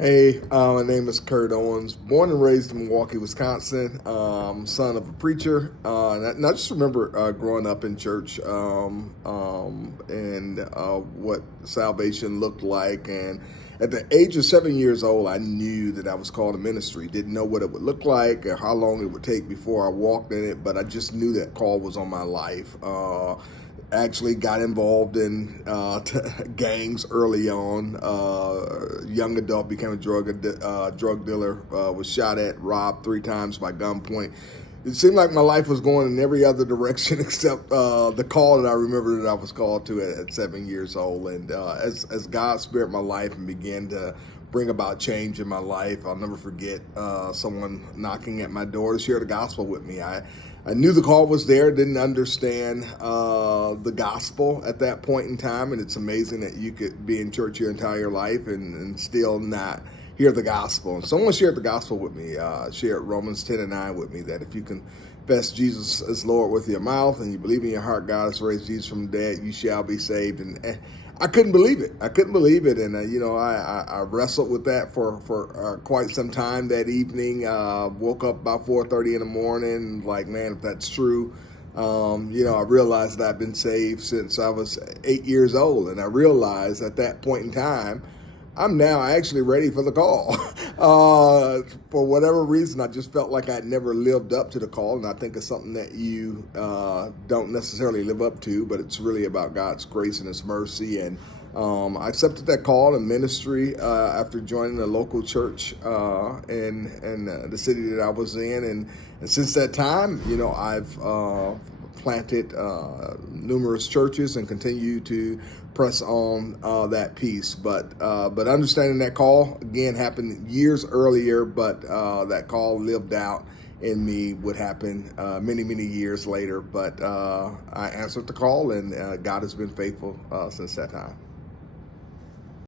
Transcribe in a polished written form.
Hey, my name is Kurt Owens. Born and raised in Milwaukee, Wisconsin. Son of a preacher, and I just remember growing up in church and what salvation looked like. And at the age of 7 years old, I knew that I was called to ministry. Didn't know what it would look like or how long it would take before I walked in it, but I just knew that call was on my life. Actually got involved in gangs early on. Young adult, became a drug dealer. Was shot at, robbed 3 times by gunpoint. It seemed like my life was going in every other direction except the call that I remember that I was called to at 7 years old. And as God spared my life and began to bring about change in my life, I'll never forget someone knocking at my door to share the gospel with me. I knew the call was there, didn't understand the gospel at that point in time, and it's amazing that you could be in church your entire life and still not hear the gospel. And someone shared the gospel with me, shared Romans 10:9 with me, that if you confess Jesus as Lord with your mouth and you believe in your heart God has raised Jesus from the dead, you shall be saved. And I couldn't believe it. And I wrestled with that for quite some time that evening. Woke up about 4:30 in the morning, like, man, if that's true. I realized that I've been saved since I was 8 years old, and I realized at that point in time, I'm now actually ready for the call. For whatever reason, I just felt like I'd never lived up to the call, and I think it's something that you don't necessarily live up to, but it's really about God's grace and His mercy. And I accepted that call in ministry after joining a local church in the city that I was in, and since that time, I've planted numerous churches and continue to press on that piece. But understanding that call again happened years earlier, but that call lived out in me would happen many years later. But I answered the call, and God has been faithful since that time.